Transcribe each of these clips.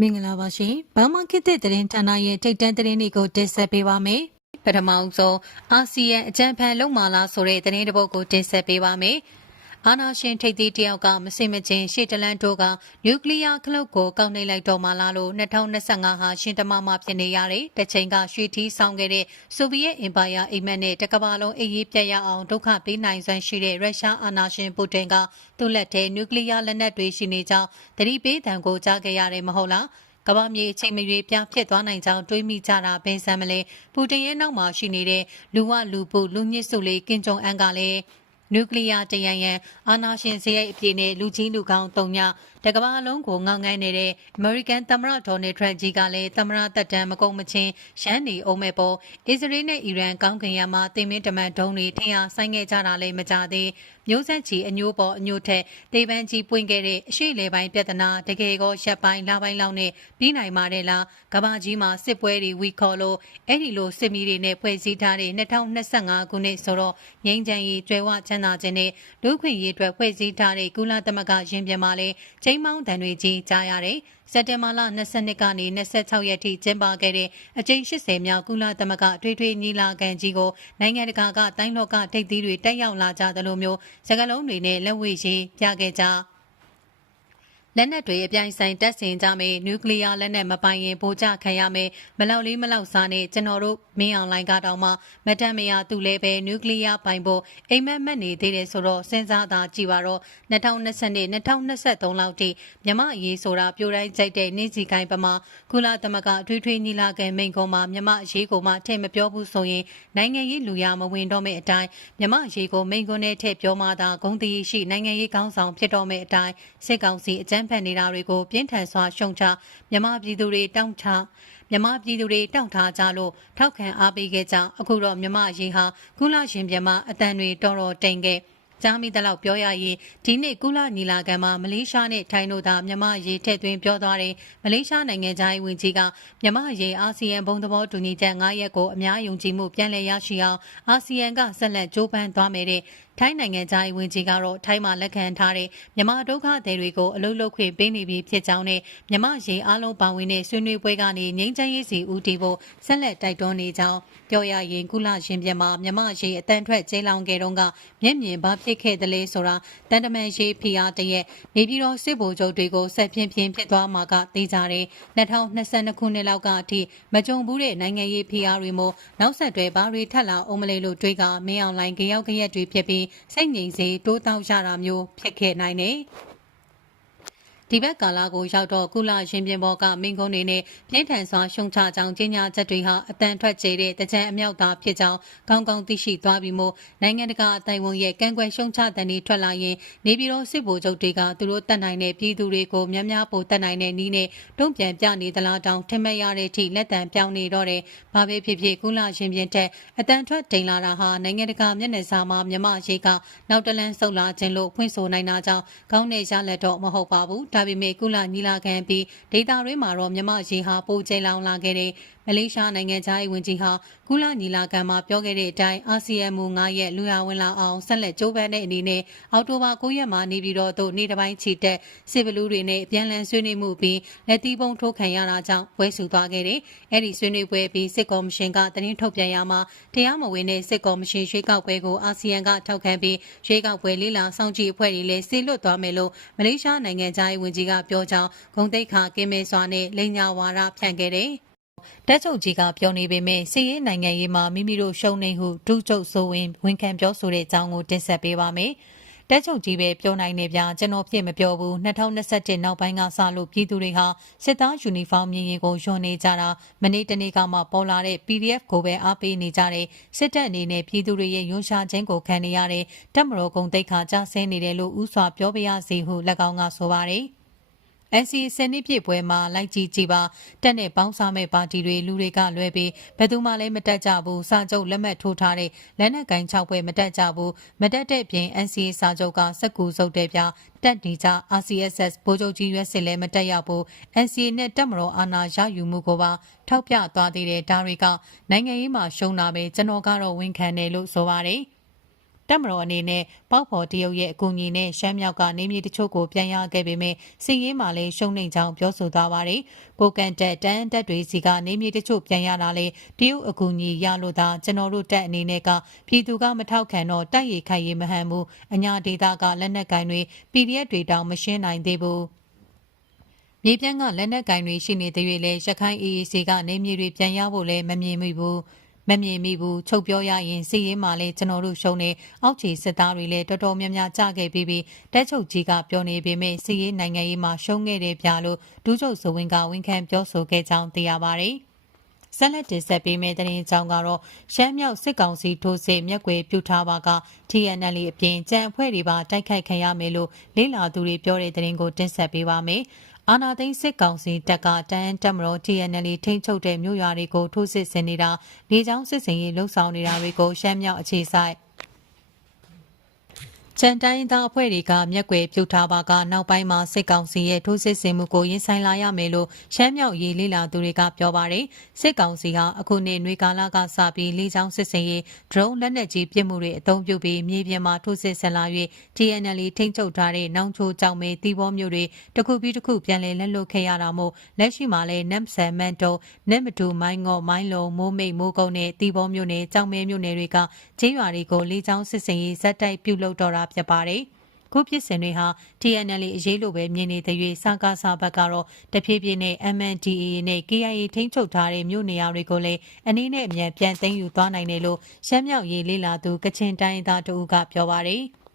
မင်္ဂလာပါရှင်။ဘာမှခေတ်သစ်သတင်းဌာနရဲ့ထိတ်တန့်သတင်းတွေကိုတင်ဆက်ပေးပါမယ်။ပထမဆုံးအာဆီယံအကြံဖန်လုံမာလာဆိုတဲ့သတင်းတစ်ပုဒ်ကိုတင်ဆက်ပေးပါမယ်။ အာနာရှင်ထိပ်သီးတယောက်ကမစင်မချင်းရှေ့တလန်တို့ကနျူကလ িয়ার ခလုတ်ကိုကောက်နှိပ်လိုက်တော့မှလာလို့2025ဟာရှင်တမမဖြစ်နေရတယ်။တချိန်ကရွှေထီးဆောင်ခဲ့တဲ့ဆိုဗီယက်အင်ပါယာအိမ်မက်နဲ့တကမ္ဘာလုံးအေးရေးပြတ်ရအောင်ဒုက္ခပေးနိုင်စွမ်းရှိတဲ့ရုရှားအာဏာရှင်ပူတင်ကသူ့လက်ထဲနျူကလ িয়ার လက်နက်တွေရှိနေကြောင်းသတိပေးတံကိုကြားခဲ့ရတယ်မဟုတ်လား။ကမ္ဘာမြေအချိန်မရွေးပြဖြစ်သွားနိုင်ကြောင်းတွေးမိကြတာဘယ်ဆမ်းမလဲပူတင်ရဲ့နောက်မှာရှိနေတဲ့လူဝလူပုလူညစ်စုလေးကင်ဂျုံအန်ကလည်း နျူကလ িয়ার တရန်ရန်အာနာရှင်စရိုက်အပြည့်နဲ့လူကြီးလူကောင်းတုံညတကမ္ဘာလုံးကိုငောင်းငိုင်းနေတဲ့အမေရိကန်သမ္မတဒေါ်နယ်ထရန့်ကြီးကလည်းသမ္မတတက်တမ်းမကုန်မချင်းရှမ်းနေအောင်မဲ့ပေါ်အစ္စရေးနဲ့အီရန်ကောင်းကင်ရမှာတင်မင်းတမန်ဒုံတွေထင်ရဆိုင်ခဲ့ကြတာလည်းမကြသေးမျိုးဆက်ချီအညိုးပေါ်အညိုးထက်တေပန်းကြီးပွင့်ခဲ့တဲ့အရှိလေပိုင်းပြဿနာတကယ်ကောရက်ပိုင်းလပိုင်းလောက်နဲ့ပြီးနိုင်ပါတယ်လားကဘာကြီးမှာစစ်ပွဲတွေဝီခေါ်လို့အဲ့ဒီလိုစစ်မီတွေနဲ့ဖွဲ့စည်းထားတဲ့2025ခုနှစ်ဆိုတော့ငိမ့်ချမ်းရေးကျွဲဝချမ်းသာခြင်းနဲ့ဒုခွင့်ရေးအတွက်ဖွဲ့စည်းထားတဲ့ကုလသမဂ္ဂရင်ပြန်မှာလဲချိန်မောင်းတန်တွေကြီးကြားရတယ်စက်တင်ဘာလ22ကနေ26ရက်ထိကျင်းပခဲ့တဲ့အကြိမ်80မြောက်ကုလသမဂ္ဂထွေထွေညီလာခံကြီးကိုနိုင်ငံတကာကတိုင်းလောကထိပ်သီးတွေတက်ရောက်လာကြသလိုမျိုးစကလုံးတွေနဲ့လက်ဝဲရေးပြခဲ့ကြ လက်နက်တွေအပြိုင်ဆိုင်တက်ဆင်ကြမယ်နျူကလ িয়ার လက်နက်မပိုင်ရင်ပိုကြခံရမယ်မလောက်လေးမလောက်စားနဲ့ကျွန်တော်တို့မင်းအောင်လိုင်းကတော့မှမတတ်မရသူလည်းပဲနျူကလ িয়ার ပိုင်ဖို့အိမ်မက်မက်နေသေးတယ်ဆိုတော့စဉ်းစားသာကြည့်ပါတော့2020နဲ့2023လောက်ထိမြမအရေးဆိုတာပြိုတိုင်းကြိုက်တဲ့နေစီကိုင်းပမာကုလသမဂ္ဂထွေထွေညီလာခံမိန့်ခွန်းမှာမြမအရေးကိုမှထည့်မပြောဘူးဆိုရင်နိုင်ငံရေးလူရမဝင်တော့မယ့်အတိုင်းမြမအရေးကိုမိန့်ခွန်းနဲ့ထည့်ပြောမှသာဂုံတီရှိနိုင်ငံရေးကောင်းဆောင်ဖြစ်တော့မယ့်အတိုင်းစစ်ကောင်စီအကြမ်း ဖက်နေတာတွေကိုပြင်းထန်စွာရှုံချမြမပြည်သူတွေတောင်းချမြမပြည်သူတွေတောင်းထားကြလို့ထောက်ခံအားပေးခဲ့ကြအခုတော့မြမရေးဟာကုလရှင်ပြမအတန်တွေတော်တော်တိမ်ခဲ့ကြားမိတဲ့လောက်ပြောရရင်ဒီနေ့ကုလညီလာခံမှာမလေးရှားနဲ့ထိုင်းတို့သာမြန်မာရေးထည့်သွင်းပြောသွားတယ်မလေးရှားနိုင်ငံသားရေးဝန်ကြီးကမြန်မာရေးအာဆီယံဘုံသဘောတူညီချက်9ရက်ကိုအများယုံကြည်မှုပြန်လည်ရရှိအောင်အာဆီယံကဆက်လက်ကြိုးပမ်းသွားမယ်တဲ့ ထိုင်းနိုင်ငံသားရေးဝန်ကြီးကတော့ထိုင်းမှာလက်ခံထားတဲ့မြန်မာဒုက္ခသည်တွေကိုအလုပ်လုပ်ခွင့်ပေးနေပြီဖြစ်ကြောင်းနဲ့မြန်မာရေးအားလုံးပါဝင်တဲ့ဆွေးနွေးပွဲကနေငြိမ်းချမ်းရေးစီဦးတည်ဖို့ဆက်လက်တိုက်တွန်းနေကြောင်းပြောရရင်ကုလရှင်ပြမှာမြန်မာရေးအတန်ထွက်ကျင်းလောင်ခဲ့တုန်းကမျက်မြင်ဘာဖြစ်ခဲ့သလဲဆိုတာတန်တမန်ရေးဖီအားတရက်နေပြည်တော်စစ်ဗိုလ်ချုပ်တွေကိုဆက်ပြင်းပြင်းဖြစ်သွားမှာကသိကြတယ်2022ခုနှစ်လောက်ကအထိမကြုံဘူးတဲ့နိုင်ငံရေးဖီအားတွေမို့နောက်ဆက်တွဲဘာတွေထက်လာအောင်မလဲလို့တွေးကမင်းအောင်လိုင်းကြောက်ကြရက်တွေဖြစ်ပြီးစိတ်ငြိမ်စေတိုးတောက်ရတာမျိုးဖြစ်ခဲ့နိုင်တယ်။ ဒီဘက်ကာလကိုရောက်တော့ကုလရင်ပြင်ဘောကမင်းကုန်းနေနဲ့ပြင်းထန်စွာရှုံချကြောင်းကြီးညာချက်တွေဟာအတန်ထွက်ကျေတဲ့တကြံအမြောက်သားဖြစ်ကြောင်းကောင်းကောင်းသိရှိသွားပြီးမို့နိုင်ငံတကာအတိုင်းဝန်ရဲ့ကန့်ကွက်ရှုံချတဲ့နေထွက်လာရင်နေပြည်တော်စစ်ဗိုလ်ချုပ်တွေကသူတို့တတ်နိုင်တဲ့ပြည်သူတွေကိုများများပိုတတ်နိုင်တဲ့နီးနဲ့တုံ့ပြန်ပြနေသလားတောင်ထင်မဲ့ရတဲ့အထိလက်တံပြောင်းနေတော့တယ်။ဘာပဲဖြစ်ဖြစ်ကုလရင်ပြင်တက်အတန်ထွက်တိန်လာတာဟာနိုင်ငံတကာမျက်နှာစာမှာမြမရေးကနောက်တလန်းဆုတ်လာခြင်းလို့ဖွင့်ဆိုနိုင်တာကြောင့်ကောင်းတဲ့ရလက်တော့မဟုတ်ပါဘူး။ဒါပေမဲ့ကုလညီလာခံပြီးဒေတာရင်းမှာတော့မြမရေဟာပိုကျိန်လောင်လာခဲ့တဲ့ မလေးရှားနိုင်ငံသားရေးဝန်ကြီးဟာကုလညီလာခံမှာပြောခဲ့တဲ့အတိုင်းအာဆီယံမူ9ရက်လူရဝင်လာအောင်ဆက်လက်ကြိုးပမ်းတဲ့အနေနဲ့အောက်တိုဘာ9ရက်မှာနေပြည်တော်သို့နေ့တစ်ပိုင်းချီတက်စစ်ဘလူးတွေနဲ့ပြန်လည်ဆွေးနွေးမှုပြီးလက်တီးပုံထိုးခံရတာကြောင့်ပွဲဆူသွားခဲ့တယ်။အဲ့ဒီဆွေးနွေးပွဲပြီးစစ်ကော်မရှင်ကတင်းထုတ်ပြန်ရမှာတရားမဝင်တဲ့စစ်ကော်မရှင်ရွေးကောက်ပွဲကိုအာဆီယံကထောက်ခံပြီးရွေးကောက်ပွဲလေးလာစောင့်ကြည့်အဖွဲ့တွေလည်းဆေလွတ်သွားမယ်လို့မလေးရှားနိုင်ငံသားရေးဝန်ကြီးကပြောကြောင်းဂုံတိတ်ခါကင်းမဲစွာနဲ့လိန်ညာဝါဒဖြန့်ခဲ့တယ်။ တက်ချုပ်ကြီးကပြောနေပေမဲ့စီးရင်နိုင်ငံရေးမှာမိမိတို့ရှုံနေဟုဒုချုပ်ဆိုဝင်ဝန်ခံပြောဆိုတဲ့အကြောင်းကိုတင်ဆက်ပေးပါမယ်။တက်ချုပ်ကြီးပဲပြောနိုင်နေပြကျွန်တော်ဖြစ်မပြောဘူး2021နောက်ပိုင်းကစလို့ပြည်သူတွေဟာစစ်သားယူနီဖောင်းမြင်ရင်ကိုယွန်နေကြတာမနေ့တနေ့ကမှပေါ်လာတဲ့ PDF ကိုပဲအားပေးနေကြတယ်စစ်တပ်အနေနဲ့ပြည်သူတွေရဲ့ယွန်ရှာခြင်းကိုခံနေရတဲ့တက်မတော်ကုံတိတ်ခါကြဆင်းနေတယ်လို့ဥစွာပြောပြရစီဟု၎င်းကဆိုပါတယ်။ NCA စနစ်ပြည့်ပွဲမှာလိုက်ကြည့်ကြည့်ပါတက်နဲ့ပေါင်းစားမဲ့ပါတီတွေလူတွေကလွဲပြီးဘယ်သူမှလည်းမတက်ကြဘူးစာချုပ်လက်မှတ်ထိုးထားတဲ့လက်နက်ကိုင်6ပွဲမတက်ကြဘူးမတက်တဲ့ပြင် NCA စာချုပ်ကစက်ကူစုပ်တဲ့ပြတက်နေကြ RCSS ဗိုလ်ချုပ်ကြီးရွက်စစ်လည်းမတက်ရဘူး NCA နဲ့တက်မတော်အာဏာရယူမှုကိုပါထောက်ပြသွားသေးတဲ့ဒါတွေကနိုင်ငံရေးမှာရှုံးတာပဲကျွန်တော်ကတော့ဝန်ခံတယ်လို့ဆိုပါတယ် တပ်မတော်အနေနဲ့ပေါက်ဖော်တရုတ်ရဲ့အကူအညီနဲ့ရှမ်းမြောက်ကနေမြေတချို့ကိုပြန်ရခဲ့ပေမဲ့စီးရေးမှာလည်းရှုံနှိမ်ကြောင်းပြောဆိုသွားပါတယ်။ကိုကန်တက်တန်တက်တွေစီကနေမြေတချို့ပြန်ရတာလေတရုတ်အကူအညီရလို့သာကျွန်တော်တို့တက်အနေနဲ့ကပြည်သူကမထောက်ခံတော့တိုက်ရိုက်ခိုက်ရေးမဟန်ဘူးအညာဒေတာကလက်နက်ကင်တွေ PDF တွေတောင်မရှင်းနိုင်သေးဘူး။မြေပြန့်ကလက်နက်ကင်တွေရှိနေတဲ့၍လည်းရခိုင် AAC ကနေမြေတွေပြန်ရဖို့လည်းမမြင်မိဘူး မမြင်မိဘူးချုပ်ပြောရရင်စီရင်မှလည်းကျွန်တော်တို့ရှုံးနေအောက်ခြေစစ်သားတွေလည်းတော်တော်များများကြခဲ့ပြီးပြီးတက်ချုပ်ကြီးကပြောနေပေမဲ့စီရင်နိုင်ငံရေးမှာရှုံးခဲ့တယ်ပြလို့ဒူးချုပ်ဇဝင်ကဝန်ခံပြောဆိုခဲ့ကြောင်းသိရပါတယ်ဆက်လက်တင်ဆက်ပေးမယ့်သတင်းကြောင်းကတော့ရှမ်းမြောက်စစ်ကောင်စီထိုးစစ်မြက်ွယ်ပြုထားပါက TNL အပြင်ကြံအဖွဲ့တွေပါတိုက်ခိုက်ခံရမယ်လို့လေးလာသူတွေပြောတဲ့သတင်းကိုတင်ဆက်ပေးပါမယ်။ အာနာသိန်းစစ်ကောင်စီတပ်ကတန်းတက်မတော် TNL ထိန်းချုပ်တဲ့မြို့ရွာတွေကိုထိုးစစ်ဆင်နေတာလေကြောင်းစစ်စင်ရေးလှုပ်ဆောင်နေတာတွေကိုရှမ်းမြောက်အခြေစိုက် ချန်တိုင်းသားအဖွဲ့တွေကမျက်ွယ်ပြုတ်ထားပါကနောက်ပိုင်းမှာစစ်ကောင်စီရဲ့ထိုးစစ်ဆင်မှုကိုရင်ဆိုင်လာရမယ်လို့ရှမ်းမြောက်ရေးလေးလာသူတွေကပြောပါတယ်စစ်ကောင်စီဟာအခုနှစ်နွေကာလကစပြီးလေကြောင်းစစ်စင်ရေး drone လက်နက်ကြီးပစ်မှုတွေအသုံးပြုပြီးမြေပြင်မှာထိုးစစ်ဆင်လာ၍ TNL ထိန်းချုပ်ထားတဲ့နောင်ချိုကြောင်မဲတီဘောမျိုးတွေတစ်ခုပြီးတစ်ခုပြန်လည်လက်လွတ်ခဲ့ရတာမို့လက်ရှိမှာလည်းနမ်ဆန်မန်တိုနက်မတူမိုင်းငေါမိုင်းလုံမိုးမိတ်မိုးကုန်းနဲ့တီဘောမျိုးနဲ့ကြောင်မဲမျိုးနယ်တွေကကျေးရွာတွေကိုလေကြောင်းစစ်စင်ရေးဇက်တိုက်ပြုတ်လုတော့တာဖြစ်ပါတယ်။ခုဖြစ်စဉ်တွေဟာ TNL အရေးလိုပဲမြင်နေတဲ့၍စကားစာဘက်ကတော့တဖြည်းဖြည်းနဲ့ MNDAA နဲ့ KIA ထိန်းချုပ်ထားတဲ့မြို့နေရာတွေကိုလည်းအနည်းနဲ့အမြန်ပြန်သိမ်းယူသွားနိုင်တယ်လို့ရှမ်းမြောက်ရေးလေးလာသူကချင်တိုင်းသားတဦးကပြောပါတယ်။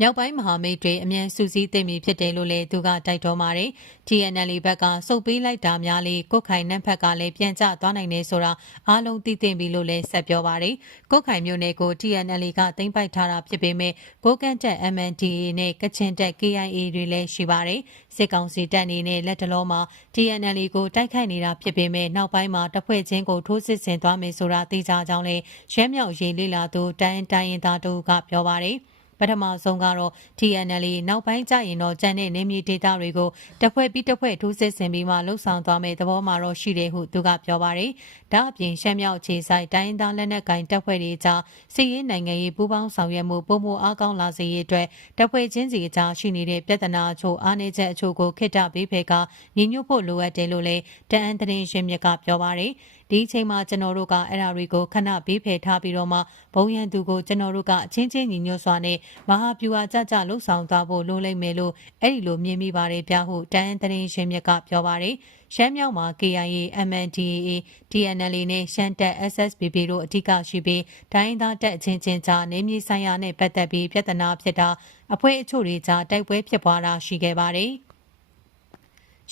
မြောက်ပိုင်းမဟာမိတ်တွေအမြန်စုစည်းသိမ့်မည်ဖြစ်တယ်လို့လည်းသူကတိုက်တွန်းပါတယ်။ TNL ဘက်ကစုပ်ပေးလိုက်တာများလေကုတ်ခိုင်နက်ဖက်ကလည်းပြန်ကျသွားနိုင်နေဆိုတာအားလုံးသိသိပြီလို့လည်းဆက်ပြောပါတယ်။ကုတ်ခိုင်မြို့နယ်ကို TNL ကသိမ်းပိုက်ထားတာဖြစ်ပေမဲ့ကိုကန့်တက် MNDA နဲ့ကချင်တက် KIA တွေလည်းရှိပါတယ်။စစ်ကောင်စီတပ်အနေနဲ့လက်တလုံးမှာ TNL ကိုတိုက်ခိုက်နေတာဖြစ်ပေမဲ့နောက်ပိုင်းမှာတပ်ဖွဲ့ချင်းကိုထိုးစစ်ဆင်သွားမယ်ဆိုတာသိကြကြောင်းလည်းရမ်းမြောက်ရေးလေးလာသူတိုင်းတိုင်းရင်သားတို့ကပြောပါတယ်။ ပထမဆုံးကတော့ TNL နောက်ပိုင်းကျရင်တော့ကျန်တဲ့နေမြေဒေသတွေကိုတဖွဲ့ပြီးတဖွဲ့ထိုးစစ်ဆင်ပြီးမှလှုပ်ဆောင်သွားမယ့်သဘောမှာတော့ရှိတယ်ဟုသူကပြောပါတယ်။ဒါအပြင်ရှမ်းမြောက်ခြေဆိုင်တိုင်းသားလက်နက်ကင်တပ်ဖွဲ့တွေကြားစစ်ရေးနိုင်ငံရေးပူးပေါင်းဆောင်ရွက်မှုပုံမအားကောင်းလာစေရေးအတွက်တပ်ဖွဲ့ချင်းစီကြားရှိနေတဲ့ပြဿနာအချို့အားနည်းချက်အချို့ကိုခိတ္တပေးဖေကညီညွတ်ဖို့လိုအပ်တယ်လို့လည်းတအန်သတင်းရှင်မြစ်ကပြောပါတယ်။ဒီအချိန်မှာကျွန်တော်တို့ကအဲ့ဓာတွေကိုခဏပေးဖယ်ထားပြီးတော့မှဘုံရန်သူကိုကျွန်တော်တို့ကအချင်းချင်းညီညွတ်စွာနဲ့မဟာပြူဟာကြကြလှုပ်ဆောင်သွားဖို့လိုလိမ့်မယ်လို့အဲ့ဒီလိုမြင်မိပါတယ်ပြဟုတန်းတရင်ရှင်မြတ်ကပြောပါတယ်ရှမ်းမြောက်မှာ KIA, MNDAA, TNL နဲ့ရှမ်းတပ် SSPP တို့အဓိကရှိပြီးဒိုင်းသားတပ်အချင်းချင်းကြားနေမြေဆိုင်ရာနဲ့ပတ်သက်ပြီးပြဿနာဖြစ်တာအဖွဲ့အချို့တွေကြားတိုက်ပွဲဖြစ်ပွားတာရှိခဲ့ပါတယ်။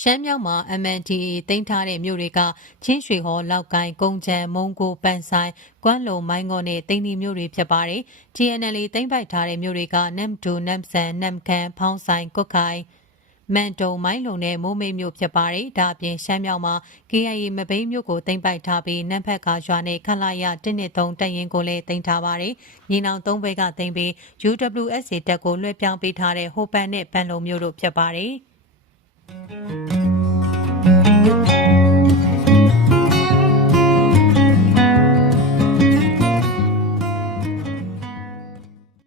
ရှမ်းမြောက်မှာ MNDA တင်ထားတဲ့မြို့တွေက ချင်းရွှေဟော် လောက်ကိုင်းကုန်းချံမုံကိုပန်ဆိုင် ကွမ်းလုံ မိုင်းငေါနဲ့တိန်ဒီမြို့တွေဖြစ်ပါတယ်။ TNL တင်ပိုက်ထားတဲ့မြို့တွေက နမ်ဒူနမ်ဆန် နမ်ကန်ဖောင်းဆိုင်ကုတ်ခိုင် မန်တုံ မိုင်းလုံနဲ့ မိုးမိတ်မြို့ဖြစ်ပါတယ်။ဒါအပြင် ရှမ်းမြောက်မှာ KIA မဘိန်းမြို့ကိုတင်ပိုက်ထားပြီး နမ်ဖက်ကရွာနဲ့ ခလာရ1နှစ်3တပ်ရင်ကိုလည်းတင်ထားပါတယ်။ညီနောင်၃ဘက်ကတင်ပြီး UWSA တပ်ကို လွှဲပြောင်းပေးထားတဲ့ ဟိုပန်နဲ့ ပန်လုံမြို့တို့ဖြစ်ပါတယ်။